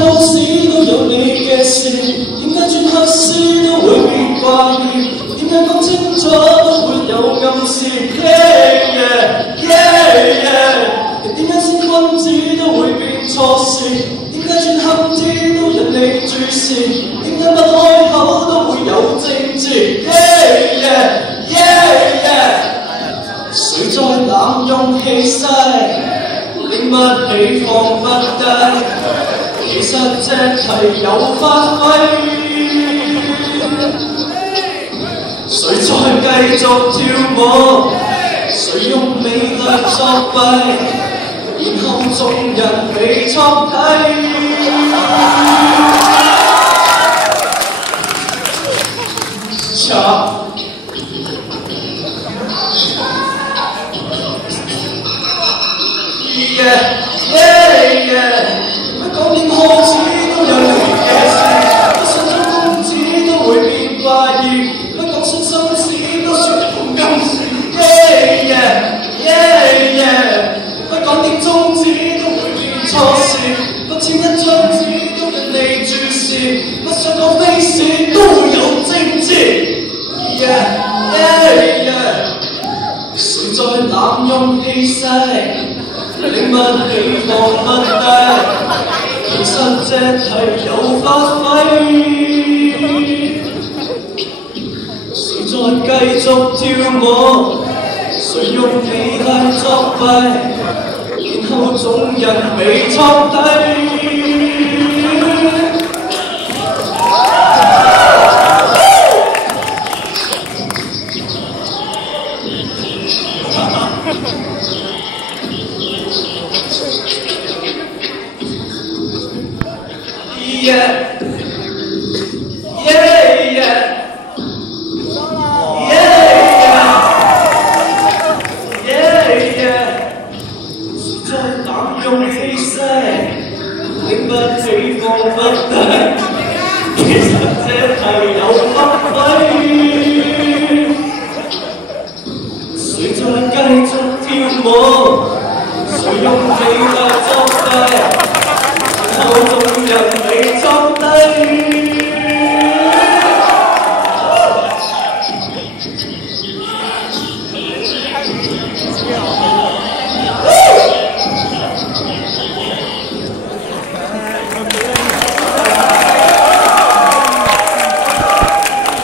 好事都有你嘅事，點解轉黑絲都會變怪異？點解講清楚都會有暗示？點解先君子都會變錯事？點解轉黑絲都引你注視？點解不開口都會有政治？誰在濫用氣勢，拎不起放不低？其實這題有發揮，誰在繼續跳舞？誰用美麗作弊？然後眾人被錯睇。講點開始都有你嘅事，不信中公子都會變怪異，不講出心事都說同今時。不講點宗旨都會變錯事，不簽一張紙都引你注視，不想講非事都會有政治。誰在濫用氣勢，拎不起放不低？其實這題有發揮，誰在繼續跳舞？誰用美麗作弊？然後眾人被錯睇。Yeah.